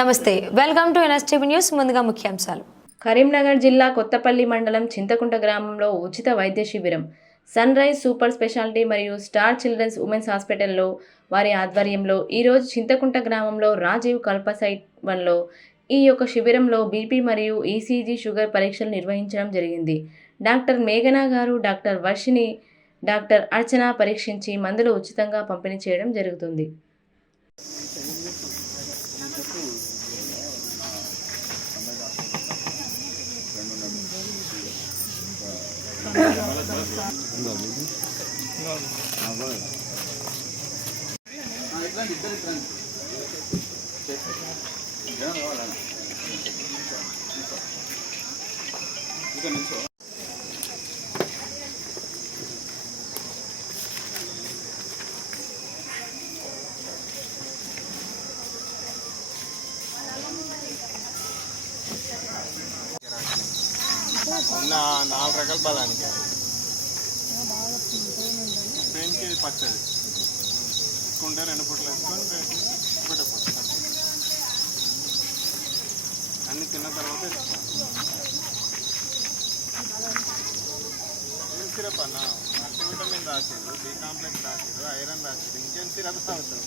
నమస్తే, welcome to NSTV news. ముందుగా ముఖ్యాంశాలు. కరీంనగర్ జిల్లా కొత్తపల్లి మండలం చింతకుంట గ్రామంలో ఉచిత వైద్య శిబిరం. సన్ రైజ్ సూపర్ స్పెషాలిటీ మరియు స్టార్ చిల్డ్రన్స్ ఉమెన్స్ హాస్పిటల్లో వారి ఆధ్వర్యంలో ఈరోజు చింతకుంట గ్రామంలో రాజీవ్ కల్పసైట్ 1లో ఈ యొక్క శిబిరంలో బీపీ మరియు ఈసీజీ షుగర్ పరీక్షలు నిర్వహించడం జరిగింది. డాక్టర్ మేఘనా గారు, డాక్టర్ వర్షిని, డాక్టర్ అర్చన పరీక్షించి మందులు ఉచితంగా పంపిణీ చేయడం జరుగుతుంది. నాలుగు రకాల బలానికి పెయిన్కి పచ్చది తీసుకుంటే 2 పూటలు వేసుకొని ఒకటే పూట అన్నీ తిన్న తర్వాత వేసుకోవాలి. ఏం సిరప్ అన్న మల్టీవిటమిన్ రాసిరు, బి కాంప్లెక్స్ రాసిరు, ఐరన్ రాసిరు, ఇంకేం సిరప్ అవుతుంది.